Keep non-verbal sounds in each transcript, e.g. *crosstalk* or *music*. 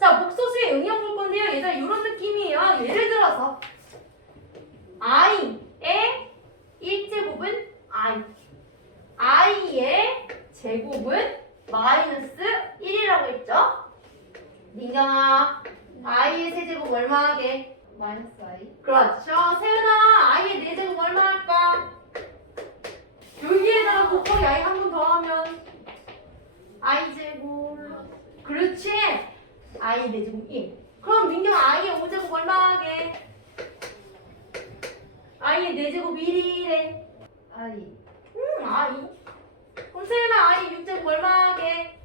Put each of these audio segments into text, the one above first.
자, 복소수의 응용 볼 건데요. 얘들아, 이런 느낌이에요. 예를 들어서 i의 1제곱은 i. i의 제곱은 마이너스 1이라고 했죠? 민경아, i의 세제곱 얼마 하게? 마이너스 i 그렇죠. 세윤아, i의 4제곱 얼마 할까? 여기에다가 곱하기 i 한 번 더 하면 i 제곱. 그렇지. I 4제곱 1. 그럼 민경아, i의 5제곱 얼마 하게? i의 4제곱 1이래. i 음, i. 그럼 세윤아, i 6제곱 얼마 하게?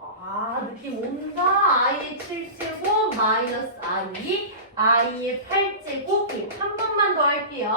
아, 느낌 온다. i의 7제곱 마이너스 i, i의 8제곱 1. 한 번만 더 할게요.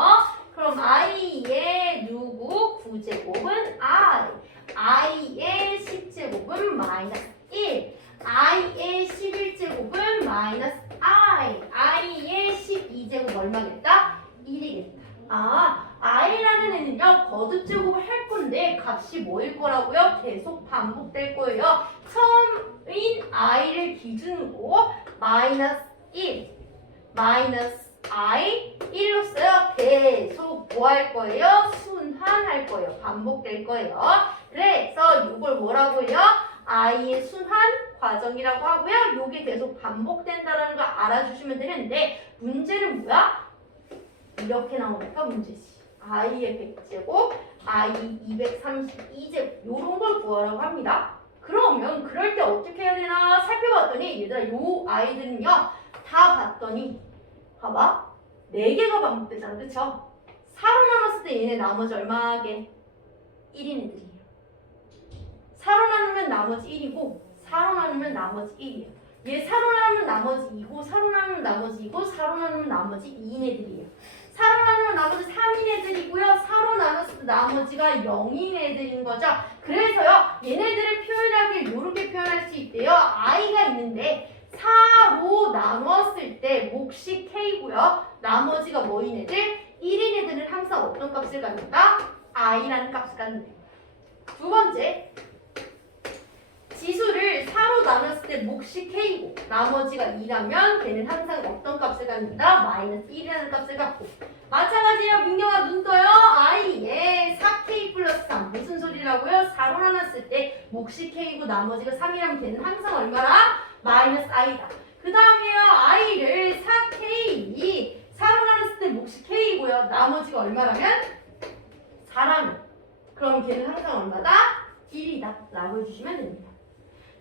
그럼 i의 누구 9제곱은 i, i의 10제곱은 마이너스 1, i의 11제곱은 마이너스 i, i의 12제곱 얼마겠다? 1이겠다. 아, i라는 애는요 거듭 제곱을 할 건데 값이 뭐일 거라고요? 계속 반복될 거예요. 처음인 i를 기준으로 마이너스 1, 마이너스 i 1로 써요. 계속 뭐 할 거예요? 순환할 거예요. 반복될 거예요. 그래서 이걸 뭐라고요? I의 순환 과정이라고 하고요. 이게 계속 반복된다는 걸 알아주시면 되는데 문제는 뭐야? 이렇게 나오니까 문제지. i의 100제곱, i 232제곱 이런 걸 구하라고 합니다. 그러면 그럴 때 어떻게 해야 되나 살펴봤더니 얘들아 요 아이들은요 다 봤더니 봐봐 4개가 반복되잖아 그쵸? 4로 나눴을 때 얘네 나머지 얼마 하게? 1인 애들이에요 4로 나누면 나머지 1이고 4로 나누면 나머지 1이에요 얘 4로 나누면 나머지 2고 4로 나누면 나머지 2고 4로 나누면 나머지 2인 애들이에요. 4로 나누면 나머지 3인 애들이고요. 4로 나눴을 때 나머지가 0인 애들인 거죠. 그래서요 얘네들을 표현하길 이렇게 표현할 수 있대요. i가 있는데 4로 나눴을 때 몫이 k고요. 나머지가 뭐인 애들? 1인 애들은 항상 어떤 값을 갖는다? i라는 값을 갖는다. 두 번째 지수를 4로 나눴을 때 몫이 k고 나머지가 2라면 걔는 항상 어떤 값을 갖는다? 마이너스 1이라는 값을 갖고 마찬가지예요 민경아 눈 떠요 i에 4k 플러스 3 무슨 소리라고요? 4로 나눴을 때 몫이 k고 나머지가 3이라면 걔는 항상 얼마나? 마이너스 i다 그 다음에요 i를 4k 4로 나눴을 때 몫이 k고요 나머지가 얼마라면? 4라면 그럼 걔는 항상 얼마다? 1이다 라고 해주시면 됩니다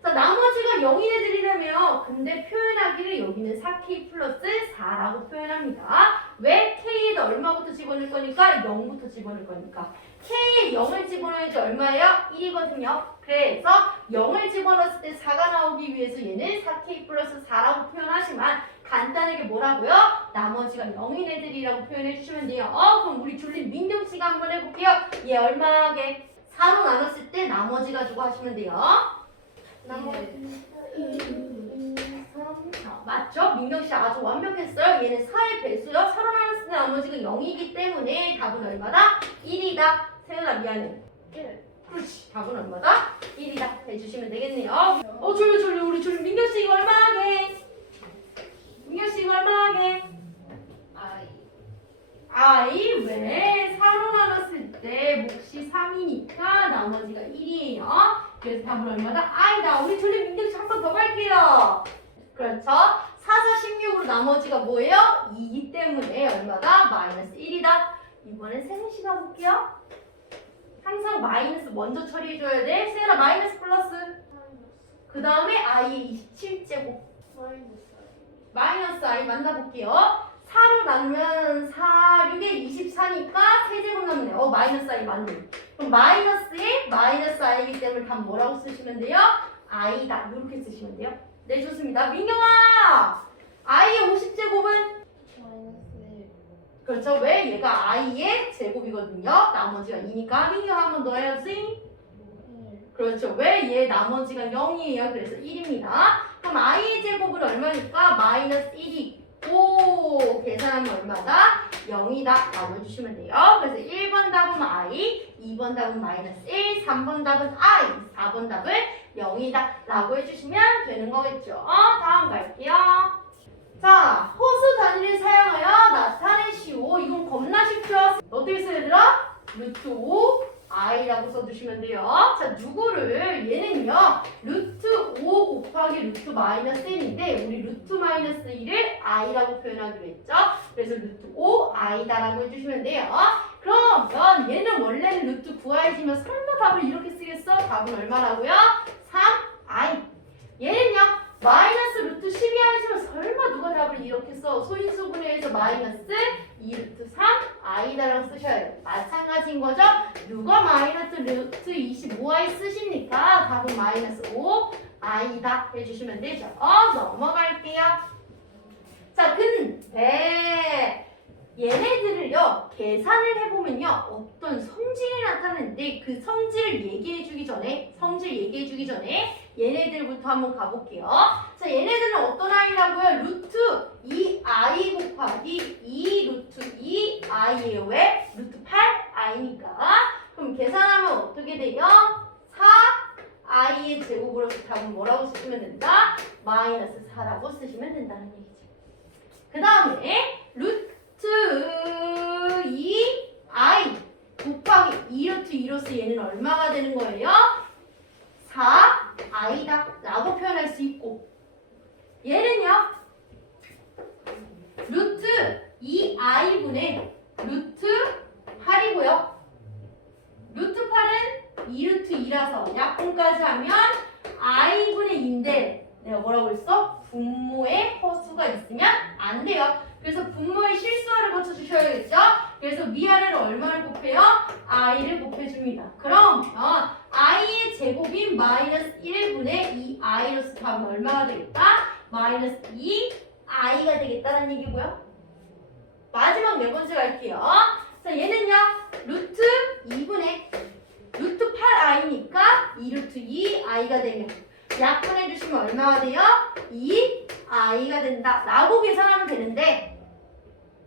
자, 나머지가 0인 애들이라며 근데 표현하기를 여기는 4k 플러스 4라고 표현합니다. 왜 k에다 얼마부터 집어넣을 거니까? 0부터 집어넣을 거니까. k에 0을 집어넣어야지 얼마예요? 1이거든요. 그래서 0을 집어넣었을 때 4가 나오기 위해서 얘는 4k 플러스 4라고 표현하지만 간단하게 뭐라고요? 나머지가 0인 애들이라고 표현해 주시면 돼요. 어, 그럼 우리 줄린 민경 씨가 한번 해볼게요. 얘 얼마게? 4로 나눴을 때 나머지 가지고 하시면 돼요. 맞죠? 민경 씨 아주 완벽했어요. 얘는 4의 배수요. 4로 나눴을 때 나머지가 0이기 때문에 답은 얼마다? 1이다. 세연아 미안해. 1 그렇지. 답은 얼마다? 1이다. 해주시면 되겠네요. 어, 졸려 졸려. 우리 졸려. 민경 씨 이거 얼마 하게? 민경 씨 이거 얼마 하게? I 왜 4로 나눴을 때 몫이 3이니까 나머지가 1이에요. 그래서 답은 얼마다? 아이다. 우리 씨한번더 갈게요. 그렇죠. 4, 4, 16으로 나머지가 뭐예요? 2이기 때문에 얼마다? 마이너스 1이다. 이번엔 세민 씨가 볼게요. 항상 마이너스 먼저 처리해줘야 돼. 세연아 마이너스 플러스. 그 다음에 i의 27제곱. 마이너스 i 만나볼게요. 4로 나누면 4, 6에 24니까 세제곱 남네. 어, 마이너스 i 맞네. 그럼 마이너스에 마이너스 i이기 때문에 답 뭐라고 쓰시면 돼요? i다. 이렇게 쓰시면 돼요. 네, 좋습니다. 민경아! i의 50제곱은? 마이너스 1 그렇죠. 왜? 얘가 i의 제곱이거든요. 나머지가 2니까 민경 한번 더 해야지. 1 그렇죠. 왜? 얘 나머지가 0이에요. 그래서 1입니다. 그럼 i의 제곱은 얼마니까? 마이너스 1이 고 계산하면 얼마다? 0이다 라고 해주시면 돼요. 그래서 1번 답은 i, 2번 답은 마이너스 1, 3번 답은 i, 4번 답은 0이다 라고 해주시면 되는 거겠죠. 어, 다음 갈게요. 자, 호수 단위를 사용하여 나타내시오. 이건 겁나 쉽죠? 어떻게 되더라? 루트 5 i라고 써주시면 돼요. 자, 누구를 얘는요. 루트 5 곱하기 루트 마이너스 1인데 우리 루트 마이너스 1을 i라고 표현하기로 했죠. 그래서 루트 5 i다라고 해주시면 돼요. 그러면 얘는 원래는 루트 9i지만 설마 답을 이렇게 쓰겠어? 답은 얼마라고요? 3i. 얘는요. 마이너스 루트 12i지만 설마 누가 답을 이렇게 써? 소인수 분해해서 마이너스 2 루트 3 i다라고 쓰셔야 돼요. 마찬가지인 거죠? 누가 마이너스 루트 25i 쓰십니까? 답은 마이너스 5 i다 해주시면 되죠. 어, 넘어갈게요. 자, 근데 얘네들을요 계산을 해보면요 어떤 성질이 나타나는데 그 성질을 얘기해주기 전에 성질 얘기해주기 전에 얘네들부터 한번 가볼게요. 자 얘네들은 어떤 아이라고요? 루트 2i 곱하기 2 루트 2i예요. 왜? 루트 8i니까. 그럼 계산하면 어떻게 돼요? 4i의 제곱으로서 답은 뭐라고 쓰시면 된다? 마이너스 4라고 쓰시면 된다는 얘기죠. 그 다음에 루트 2i 곱하기 2루트 2로서 얘는 얼마가 되는 거예요? 4i다. 라고 표현할 수 있고. 얘는요? 루트 2i분의 루트 8이고요. 루트 8은 2루트 2라서 약분까지 하면 i분의 2인데 내가 뭐라고 했어? 분모의 허수가 있으면 안 돼요 그래서 분모의 실수화를 고쳐주셔야겠죠? 그래서 위아래를 얼마를 곱해요? i를 곱해줍니다. 그럼 어, i의 제곱인 마이너스 1분의 2i로서 답은 얼마가 되겠다? 마이너스 2i가 되겠다는 얘기고요. 마지막 네 번째 갈게요. 자 얘는요 루트 2분의 루트 8i니까 2루트 2i가 되면 약분해 주시면 얼마가 돼요? 2i가 된다 라고 계산하면 되는데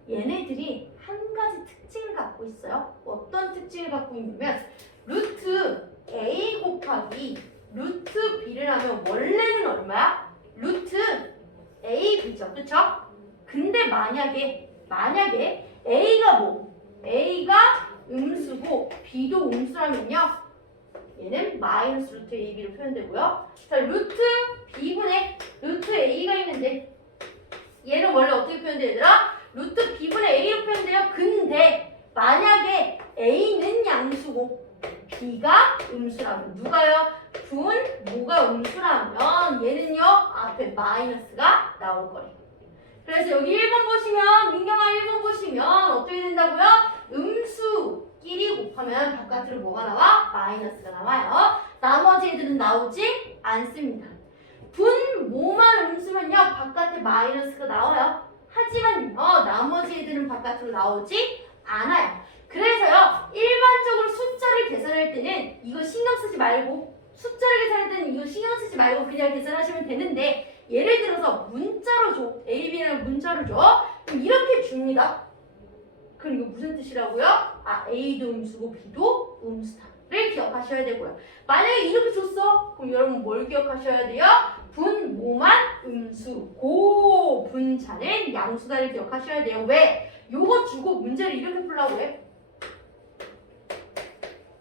얘네들이 한 가지 특징을 갖고 있어요. 어떤 특징을 갖고 있냐면 루트 a 곱하기 루트 b를 하면 원래는 얼마야? 루트 a b죠, 그쵸? 근데 만약에 만약에 a가 뭐? a가 음수고 b도 음수라면요. 얘는 마이너스 루트 ab로 표현되고요. 자, 루트 b분의 루트 a가 있는데 얘는 원래 어떻게 표현돼야 되더라? 루트 b분의 a로 표현돼요. 근데 만약에 a는 양수고 b가 음수라면 누가요? 분 뭐가 음수라면 얘는요 앞에 마이너스가 나올 거예요. 그래서 여기 1번 보시면 민경아 1번 보시면 어떻게 된다고요? 음수끼리 곱하면 바깥으로 뭐가 나와? 마이너스가 나와요. 나머지 애들은 나오지 않습니다. 분 모만 음수면요 바깥에 마이너스가 나와요. 하지만 어, 나머지 애들은 바깥으로 나오지 않아요. 그래서요 일반적으로 숫자를 계산할 때는 이거 신경 쓰지 말고 숫자를 계산할 때는 이거 신경 쓰지 말고 그냥 계산하시면 되는데 예를 들어서 문자로 줘 A, B라는 문자로 줘 그럼 이렇게 줍니다. 그럼 이거 무슨 뜻이라고요? 아 A도 음수고 B도 음수다 를 기억하셔야 되고요. 만약에 이렇게 줬어 그럼 여러분 뭘 기억하셔야 돼요? 분모만 음수 고 분자는 양수다를 기억하셔야 돼요. 왜? 요거 주고 문제를 이렇게 풀라고 해.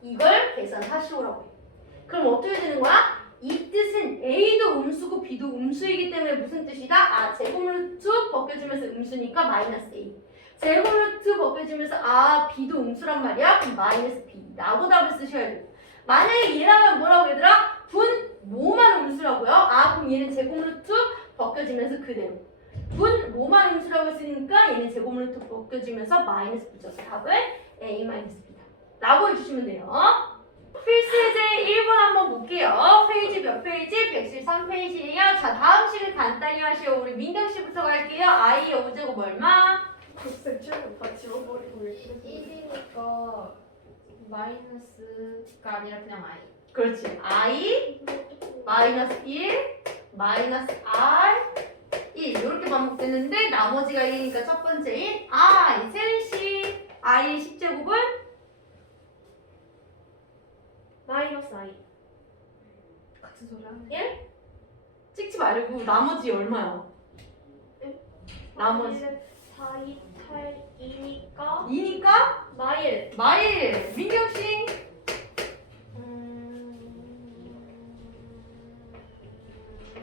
이걸 계산하시오라고 해. 그럼 어떻게 되는 거야? 이 뜻은 A도 음수고 B도 음수이기 때문에 무슨 뜻이다? 아 제곱 루트 벗겨지면서 음수니까 마이너스 A. 제곱 루트 벗겨지면서 아 B도 음수란 말이야? 그럼 마이너스 B. 라고 답을 쓰셔야 돼요. 만약에 얘라면 뭐라고 얘들아? 분 뭐만 음수라고요? 아 그럼 얘는 제곱 루트 벗겨지면서 그대로. 분 뭐만 음수라고 했으니까 얘는 제곱 루트 벗겨지면서 마이너스 붙여서 답은 A 마이너스 B다. 라고 해주시면 돼요. 필수 예제 1번 한번 볼게요. 페이지 몇 페이지? 113페이지예요. 자, 다음 식을 간단히 하시오. 우리 민경 씨부터 갈게요. i 오제곱 얼마? 글쎄 최고 다 지워버리고 있어. 1이니까 마이너스가 아니라 그냥 i. 그렇지. i 마이너스 1 마이너스 r 1 이렇게 반복되는데 나머지가 1이니까 첫 번째인 i 씨 i 10제곱은 마이너스 i. 같은 소리 하네. 찍지 말고 나머지 얼마야? 나머지 4, 2, 8, 2니까 2니까 마일. 마일 민경 씨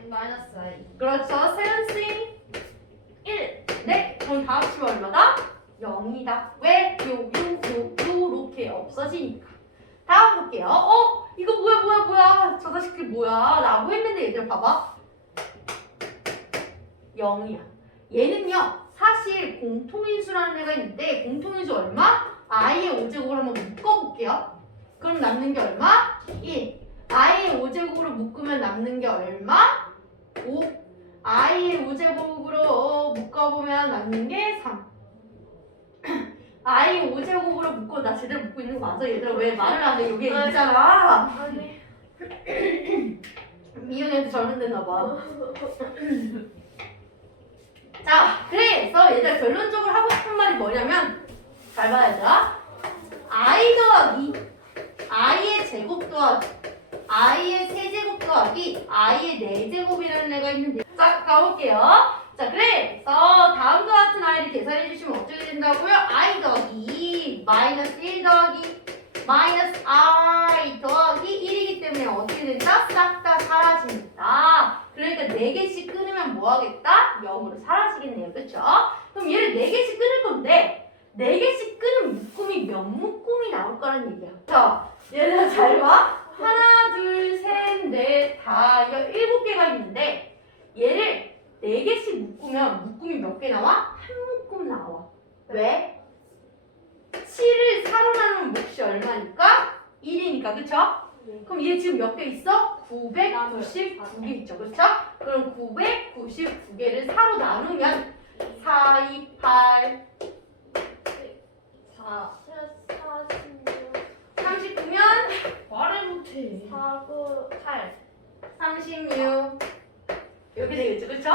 마이너스 I. 그렇죠 씨 1. 네 그럼 다 합치면 얼마다? 0이다. 왜? 요, 요, 요, 요렇게 없어지니까. 다음 볼게요. 어? 이거 뭐야, 뭐야, 뭐야. 저 자식들 뭐야. 라고 했는데 얘들 봐봐. 0이야. 얘는요, 사실 공통인수라는 애가 있는데, 공통인수 얼마? i의 5제곱을 한번 묶어볼게요. 그럼 남는 게 얼마? 1. i의 5제곱으로 묶으면 남는 게 얼마? 5. i의 5제곱으로 묶어보면 남는 게 3. i 5제곱으로 묶고 나 제대로 묶고 있는 거 맞아 얘들아 왜 말을 안 해? 여기 있잖아 아니. *clears throat* 미연이한테 잘못됐나 봐. *clears throat* 자, 그래서 얘들아 결론적으로 하고 싶은 말이 뭐냐면 잘 봐야 돼. i 더하기 i의 제곱 더하기 i의 세제곱 더하기 i의 네제곱이라는 애가 있는데 자, 가볼게요. 자, 그래서 다음과 같은 i를 계산해 주시면 어떻게 된다고요? i 더하기 마이너스 1 더하기 마이너스 i 더하기 1이기 때문에 어떻게 된다? 싹 다 사라집니다. 그러니까 4개씩 끊으면 뭐 하겠다? 0으로 사라지겠네요. 그쵸? 그럼 얘를 4개씩 끊을 건데 4개씩 끊은 묶음이 몇 묶음이 나올 거라는 얘기야. 자, 얘들아 잘 봐. 하나, 둘, 셋, 넷, 다 이거 일곱 개가 있는데 얘를 네 개씩 묶으면 묶음이 몇 개 나와? 한 묶음 나와. 왜? 7을 4로 나누면 몫이 얼마니까? 1이니까 그쵸? 네. 그럼 얘 지금 몇 개 있어? 999개 있죠 그쵸? 그럼 999개를 4로 나누면 4, 2, 8 4, 4, 4, 4 36 이렇게 되겠죠, 그쵸?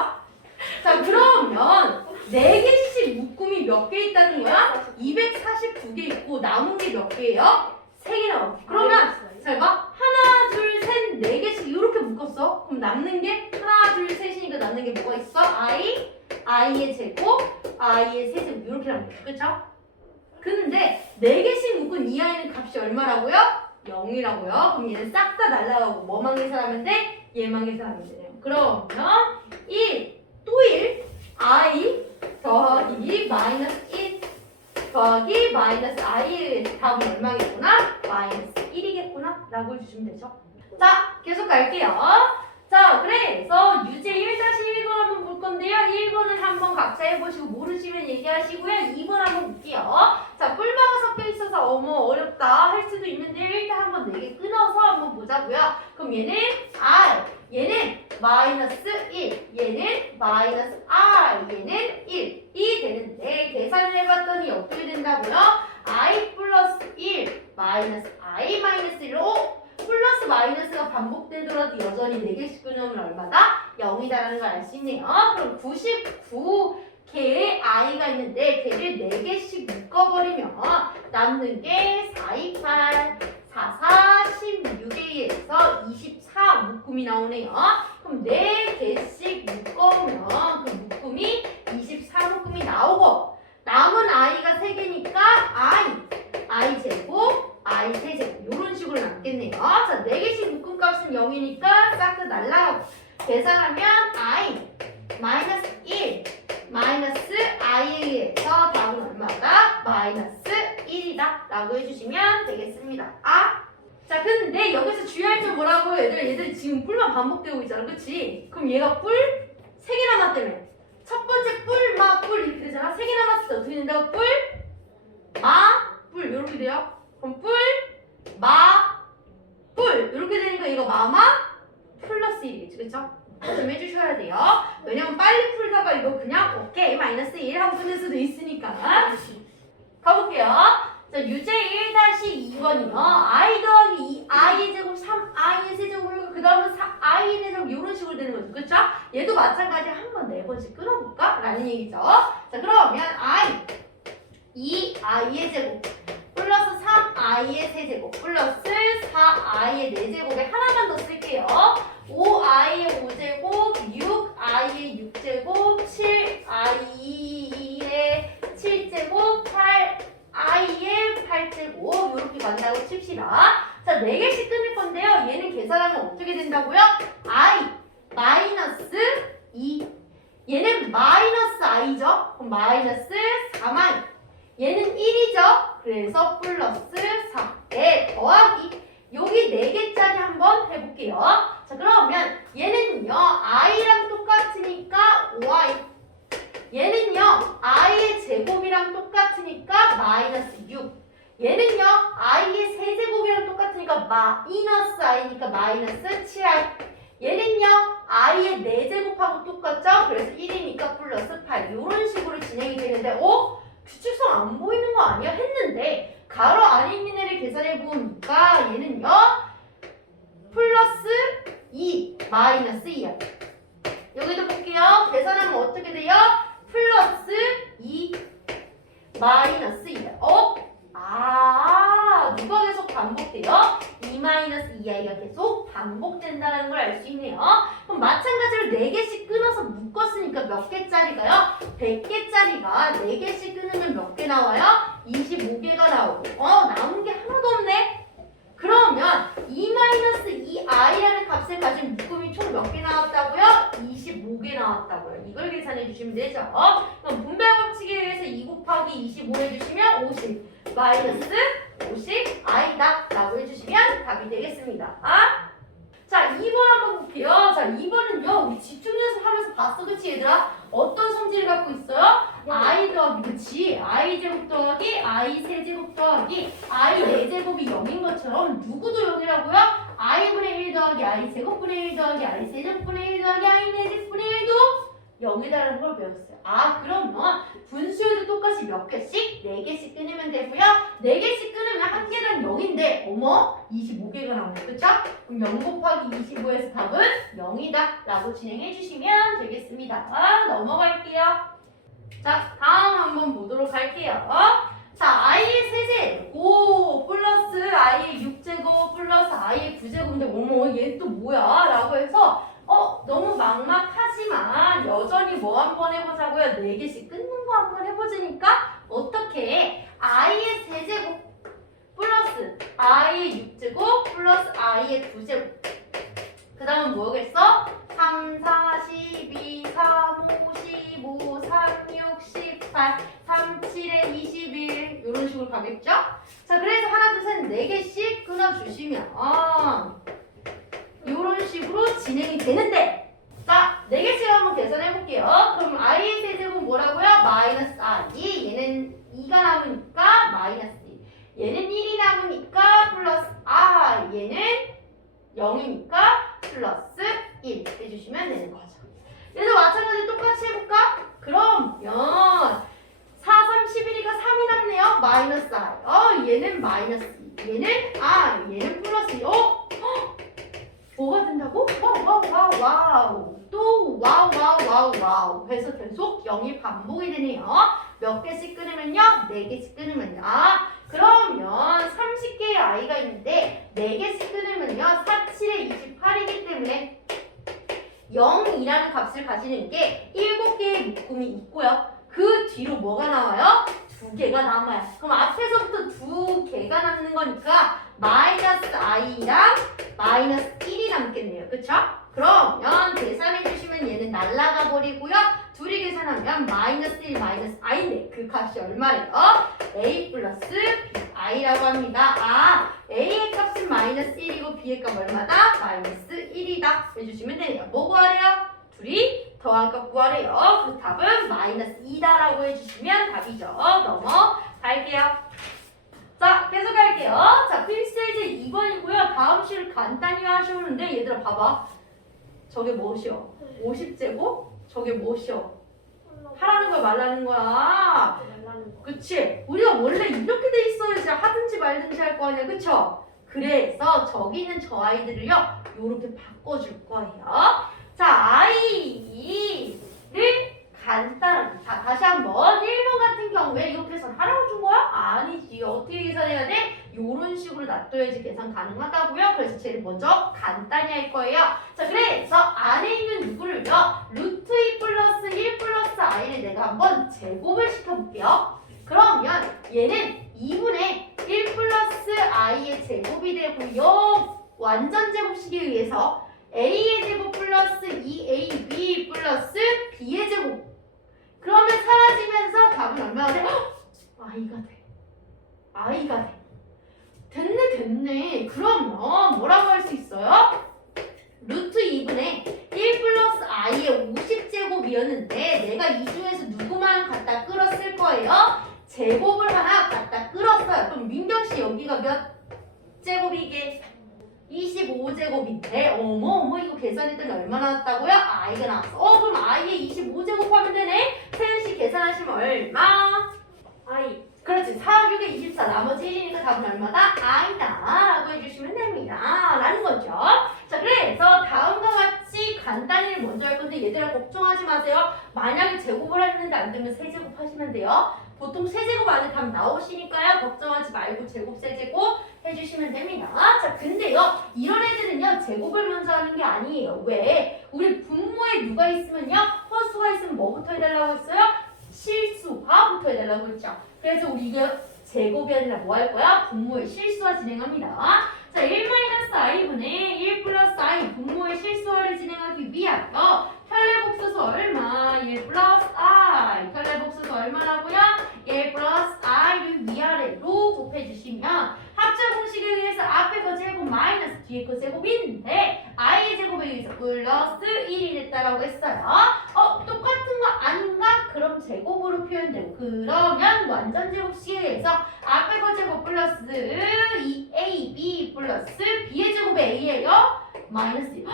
자, 그러면 4개씩 묶음이 몇 개 있다는 거야? 249개 있고 남은 게 몇 개예요? 3개 나와. 그러면 잘 봐. 하나, 둘, 셋, 네 개씩 이렇게 묶었어. 그럼 남는 게 하나, 둘, 셋이니까 남는 게 뭐가 있어? i, i의 제곱, i의 세제곱 이렇게 남는 거죠. 그쵸? 근데 네 개씩 묶은 이 i는 값이 얼마라고요? 0이라고요. 그럼 얘는 싹 다 날라가고 뭐만 계산하면 돼? 얘만 계산하면 되네요. 그러면 1, 또 1, i 더하기 마이너스 1 더하기 마이너스 i의 답은 얼마겠구나? 마이너스 1이겠구나? 라고 해주시면 되죠. 자, 계속 갈게요. 자, 그래서 유제 1-1번 한번 볼 건데요. 1번은 한번 각자 해보시고 모르시면 얘기하시고요. 2번 한번 볼게요. 자, 뿔 있어서 어머 어렵다 할 수도 있는데 일단 한번 4개 끊어서 한번 보자고요. 그럼 얘는 R, 얘는 마이너스 1, 얘는 마이너스 R, 얘는 1. 이 되는데 계산을 해봤더니 어떻게 된다고요? I 플러스 1 마이너스 I 마이너스 1로 플러스 마이너스가 반복되더라도 여전히 4개씩 끊으면 얼마다? 0이다라는 걸 알 수 있네요. 그럼 99 개의 i가 있는데 걔를 4개씩 묶어버리면 남는 게 4, 2, 8, 4, 4, 16에 의해서 24 묶음이 나오네요. 그럼 4개씩 묶어보면 그 묶음이 24 묶음이 나오고 남은 i가 3개니까 i, i 제곱, i 세제곱 이런 식으로 남겠네요. 자, 4개씩 묶음 값은 0이니까 싹 다 날라가고 계산하면 i 마이너스 1 마이너스 i에 의해서 답은 얼마다? 마이너스 1이다 라고 해주시면 되겠습니다. 아? 자 근데 여기서 주의할 점 뭐라고요? 얘들 얘들 지금 뿔만 반복되고 있잖아. 그치? 그럼 얘가 뿔 3개 남았다며. 첫 번째 뿔, 마, 뿔 이렇게 되잖아. 3개 남았을 때 어떻게 된다고? 뿔, 마, 뿔. 이렇게 돼요? 그럼 뿔, 마, 뿔. 이렇게 되니까 이거 마마 플러스 1이겠지. 그쵸? 좀 해주셔야 돼요. 왜냐면 빨리 풀다가 이거 그냥 오케이 마이너스 1 하고 끝낼 수도 있으니까. 가볼게요. 자 유제 1-2번이요. i 더하기 2 i의 제곱 3 i의 세제곱을 그 다음에 i의 제곱 이런 식으로 되는 거죠 그쵸? 얘도 마찬가지 한 번 네 번씩 끊어볼까? 라는 얘기죠 자 그러면 i 2 i의 제곱 플러스 3 i의 세제곱 플러스 4 i의 네제곱에 하나만 더 쓸게요 어떻게 된다고요? i 마이너스 2 얘는 마이너스 i죠? 그럼 마이너스 4마이 얘는 1이죠? 그래서 플러스 4에 더하기 여기 4개짜리 한번 해 볼게요 자 그러면 얘는요 i랑 똑같으니까 5i 얘는요 i의 제곱이랑 똑같으니까 마이너스 6 얘는요 i의 세제곱이랑 똑같으니까 마이너스 i니까 마이너스 7i 얘는요 i의 4제곱하고 똑같죠? 그래서 1이니까 플러스 8 이런 식으로 진행이 되는데 어? 규칙상 안 보이는 거 아니야? 했는데 가로 안에 있는 애를 계산해 보니까 얘는요 플러스 2 마이너스 2야 여기도 볼게요 계산하면 어떻게 돼요? 플러스 2 마이너스 2야 어? 아 누가 계속 반복돼요? 2 마이너스 2i가 계속 반복된다는 걸 알 수 있네요 그럼 마찬가지로 4개씩 끊어서 묶었으니까 몇 개짜리가요? 100개짜리가 4개씩 끊으면 몇 개 나와요? 25개가 나오고 어 남은 게 하나도 없네 그러면 2-2i라는 값을 가진 묶음이 총 몇 개 나왔다고요? 25개 나왔다고요 이걸 계산해 주시면 되죠 그럼 분배 법칙에 의해서 2 곱하기 25 해주시면 50 마이너스 50 i다 라고 해주시면 답이 되겠습니다 아? 자 2번 한번 볼게요 자 2번은요 우리 집중 연습하면서 봤어 그치 얘들아? 어떤 성질을 갖고 있어요? I 더하기 그치 i 제곱 더하기 i 세제곱 더하기 i 네 제곱이 0인 것처럼 누구도 0이라고요? i분의 1 더하기 i 제곱 분의 1 더하기 i 세제곱 분의 1 더하기 i 네 제곱분의 1도 0이라는 걸 배웠어요 아 그러면 분수에도 똑같이 몇 개씩? 4개씩 끊으면 되고요 4개씩 끊으면 한 개당 0인데 어머 25개가 나오네 그쵸? 그럼 0 곱하기 25에서 답은 0이다 라고 진행해 주시면 되겠습니다 아, 넘어갈게요 자, 다음 한번 보도록 할게요. 자, i의 세제곱 플러스 i의 6제곱 플러스 i의 9제곱인데 어머 얘 또 뭐야? 라고 해서 어 너무 막막하지만 여전히 뭐 한번 해보자고요. 4개씩 끊는 거 한번 해보자니까 어떻게 i의 세제곱 플러스 i의 6제곱 플러스 i의 9제곱 그 다음은 뭐겠어? 3, 4, 12, 3, 5, 15, 3, 6, 18, 3, 7에 21 이런 식으로 가겠죠? 자 그래서 하나, 둘, 셋, 네 개씩 끊어주시면 이런 식으로 진행이 되는데 자, 네 개씩 한번 계산해 볼게요. 그럼 i의 세제곱 뭐라고요? 마이너스 i 얘는 2가 남으니까 마이너스 1 얘는 1이 남으니까 플러스 i 얘는 0이니까 플러스 1 해주시면 되는 거죠. 그래서 마찬가지로 똑같이 해볼까? 그러면 4, 3, 11이가 3이 남네요. 마이너스 i. 어, 얘는 마이너스 2. 얘는 i. 얘는 플러스 2. 어? 헉! 뭐가 된다고? 와우, 와우, 와우, 와우. 또 와우, 와우, 와우, 와우. 해서 계속 0이 반복이 되네요. 몇 개씩 끊으면요? 4개씩 끊으면요. 그러면 30개의 i가 있는데 4개씩 끊으면요 4, 7에 28이기 때문에 0이라는 값을 가지는 게 7개의 묶음이 있고요 그 뒤로 뭐가 나와요? 두 개가 남아요 그럼 앞에서부터 두 개가 남는 거니까 마이너스 i랑 마이너스 1이 남겠네요 그쵸? 그러면 계산해 주시면 얘는 날라가 버리고요 둘이 계산하면 마이너스 1 마이너스 i인데 그 값이 얼마래요? a 플러스 bi라고 합니다. 아, a의 값은 마이너스 1이고 b의 값 얼마다? 마이너스 1이다. 해주시면 되네요. 뭐 구하래요? 둘이 더한 값 구하래요. 그 답은 마이너스 2다라고 해주시면 답이죠. 넘어갈게요. 자, 계속 할게요. 자, 필수예제 2번이고요. 다음 시를 간단히 하시오는데 얘들아 봐봐. 저게 무엇이요? 50제곱? 저게 무엇이요? 하라는 거야 말라는 거야. 그치? 우리가 원래 이렇게 돼 있어야지 하든지 말든지 할 거 아니야, 그쵸? 그래서 저기 있는 저 아이들을요, 요렇게 바꿔줄 거예요. 자, 아이를 간단하게. 자, 다시 한번. 1번 같은 경우에 이거 계산 하라고 준 거야? 아니지. 어떻게 계산해야 돼? 요런 식으로 놔둬야지 계산 가능하다고요. 그래서 제일 먼저 간단히 할 거예요. 자, 그래서 안에 있는 누구를요? 루트 2 플러스 1 플러스 i를 내가 한번 제곱을 시켜볼게요. 그러면 얘는 2분의 1 플러스 i의 제곱이 되고요. 완전 제곱식에 의해서 a의 제곱 플러스 2ab 플러스 b의 제곱 그러면 사라지면서 답은 얼마가 돼? 헉! i가 돼. i가 돼. 됐네 됐네. 그러면 뭐라고 할 수 있어요? 루트 2분의 1 플러스 i의 50제곱이었는데 내가 이 중에서 누구만 갖다 끌었을 거예요? 제곱을 하나 갖다 끌었어요. 그럼 민경 씨 여기가 몇 제곱이게? 25제곱인데 어머 어머 이거 계산했더니 얼마 나왔다고요? i가 나왔어. 어 그럼 i의 25제곱 하면 되네. 세윤 씨 계산하시면 얼마? i. 그렇지. 4, 6에 24 나머지 1이니까 답은 얼마다? i다 라고 해주시면 됩니다. 라는 거죠. 자 그래서 다음과 같이 간단히를 먼저 할 건데 얘들아 걱정하지 마세요. 만약에 제곱을 했는데 안 되면 세제곱 하시면 돼요. 보통 세제곱 안에 답 나오시니까요. 걱정하지 말고 제곱 세제곱 해주시면 됩니다. 자 근데요 이런 애들은요 제곱을 먼저 하는 게 아니에요. 왜? 우리 분모에 누가 있으면요 허수가 있으면 뭐부터 해달라고 했어요? 붙어 해달라고 했죠. 그래서 우리 이게 제곱이 아니라 뭐 할 거야? 분모의 실수화 진행합니다. 자, 1-i분의 1 플러스 i 분모의 실수화를 진행하기 위하여 편례복수수 얼마? 1 플러스 i 편례복수수 얼마라고요? 1 플러스 i를 위아래로 곱해주시면 합쳐 공식에 의해서 앞에 거 제곱 마이너스 뒤에 거 제곱인데 i의 제곱에 의해서 플러스 1이 됐다라고 했어요. 어 똑같은 거 아닌가? 그럼 제곱으로 표현되고 그러면 완전 제곱식에 의해서 앞에 거 제곱 플러스 2ab 플러스 b의 제곱에 a예요? 마이너스 1.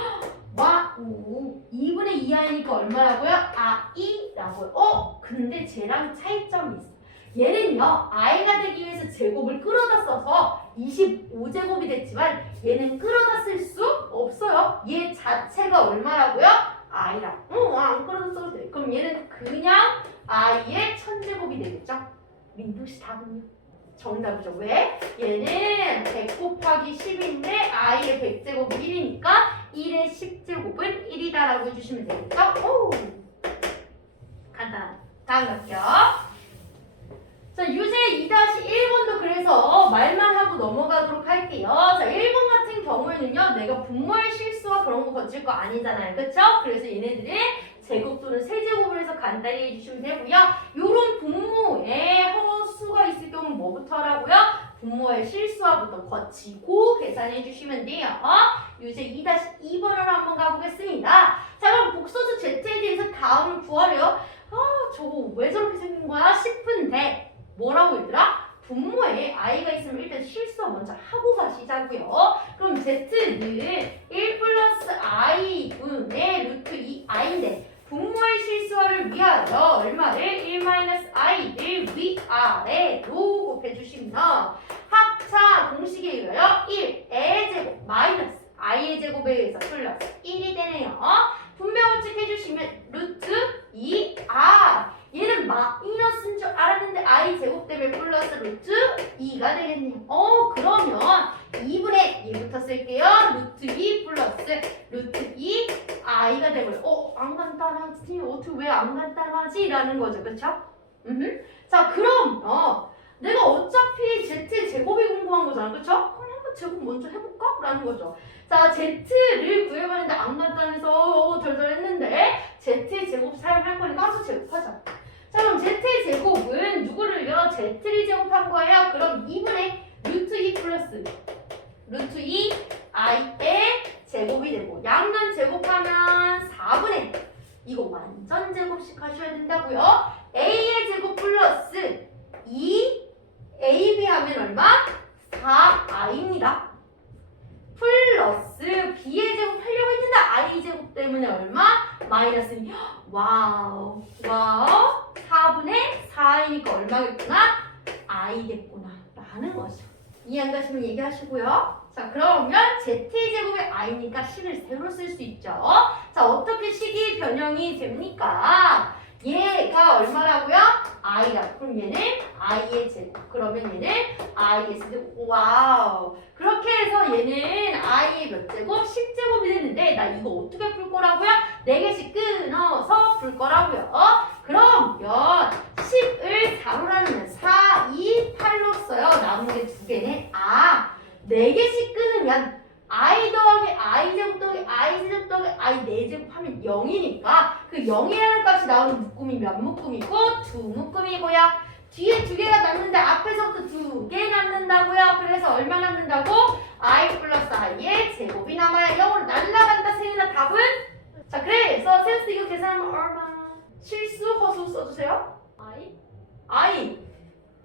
와, 오, 2분의 2i니까 얼마라고요? 아, 2라고요. 어? 근데 쟤랑 차이점이 있어. 얘는요, i가 되기 위해서 제곱을 끌어다 써서 25제곱이 됐지만 얘는 끌어다 쓸 수 없어요. 얘 자체가 얼마라고요? i라. 어, 안 끌어다 써도 돼. 그럼 얘는 그냥 i의 천제곱이 되겠죠? 민두씨 답은요? 정답이죠. 왜? 얘는 100 곱하기 10인데 i의 100제곱이 1이니까 1의 10제곱은 1이다라고 해주시면 되겠죠? 오! 간단. 다음 갈게요. 자, 유제 2-1번도 그래서 말만 하고 넘어가도록 할게요. 자, 1번 같은 경우에는요, 내가 분모의 실수와 그런 거 거칠 거 아니잖아요. 그쵸? 그래서 얘네들이 제곱 또는 세제곱을 해서 간단히 해주시면 되고요. 요런 분모에 허 수가 있을 경우 뭐부터 하라고요? 분모의 실수화부터 거치고 계산해 주시면 돼요. 유제 2-2번으로 한번 가보겠습니다. 자, 그럼 복소수 Z에 대해서 다음을 구하래요. 아, 저거 왜 저렇게 생긴 거야? 싶은데 뭐라고 얘들아? 분모에 i가 있으면 일단 실수와 먼저 하고 가시자고요. 그럼 z는 1 플러스 i 분의 루트 2i인데 분모의 실수화를 위하여 얼마를 1 마이너스 i를 위아래로 곱해주시면 합차 공식에 의하여 1의 제곱 마이너스 i의 제곱에 의해서 플러스 1이 되네요. 분명호칙 해주시면 루트 2r 얘는 마이너스인 줄 알았는데 i 제곱 때문에 플러스 루트 2가 되겠네요. 어 그러면 2분의 얘부터 쓸게요. 루트 2 플러스 루트 2 i가 되고요. 어 안 간단하지? 어떻게 왜 안 간단하지? 라는 거죠. 그쵸? 음. 자 그럼 어 내가 어차피 z 제곱이 궁금한 거잖아. 그쵸? 그럼 한번 제곱 먼저 해볼까? 라는 거죠. 자 z를 구해봤는데 안 간단해서 어, 덜덜 했는데 z의 제곱 사용할 거니까 한번 제곱하자. 자 그럼 z의 제곱은 누구를요? z를 제곱한 거예요. 그럼 2분의 루트 2 플러스 루트 2 i의 제곱이 되고 양면 제곱하면 4분의 이거 완전 제곱식 하셔야 된다고요. a의 제곱 플러스 2 ab 하면 얼마? 4i입니다. 플러스 b의 제곱 하려고 했는데 i 제곱 때문에 얼마? 마이너스 2. *gasps* 와우 와우 4분의 4이니까 얼마겠구나? i겠구나 라는 거죠 이해 안 가시면 얘기하시고요 자 그러면 z제곱의 i니까 식을 새로 쓸 수 있죠 자 어떻게 식이 변형이 됩니까? 얘가 얼마라고요? i라 그럼 얘는 i의 제곱 그러면 얘는 i의 제곱 와우 그렇게 해서 얘는 i의 몇 제곱? 10제곱이 됐는데 나 이거 어떻게 풀 거라고요? 4개씩 끊어서 풀 거라고요. 그러면 10을 4로 나누면 4, 2, 8로 써요. 게두 개네. 아, 4개씩 끊으면 i i 4제곱 하면 0이니까 그 0이라는 값이 나오는 묶음이 몇 묶음이고? 두 묶음이고요. 뒤에 두 개가 남는데 앞에서부터 두 개 남는다고요. 그래서 얼마 남는다고? i 플러스 i의 제곱이 남아요. 0으로 날라간다. 세윤아 답은? 자 그래서 센스 이거 계산하면 얼마? 실수 허수 써주세요. I i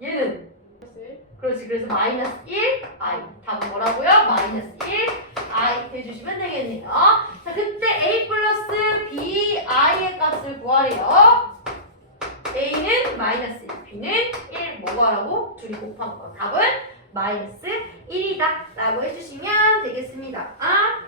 얘는 플러스 그렇지 그래서 마이너스 1 i 답은 뭐라고요? 마이너스 1 i 해주시면 되겠네요. 자 그때 a 플러스 b i의 값을 구하래요. a는 마이너스 1, b는 1 뭐가라고? 둘이 곱한 거 답은 마이너스 1이다 라고 해주시면 되겠습니다. 아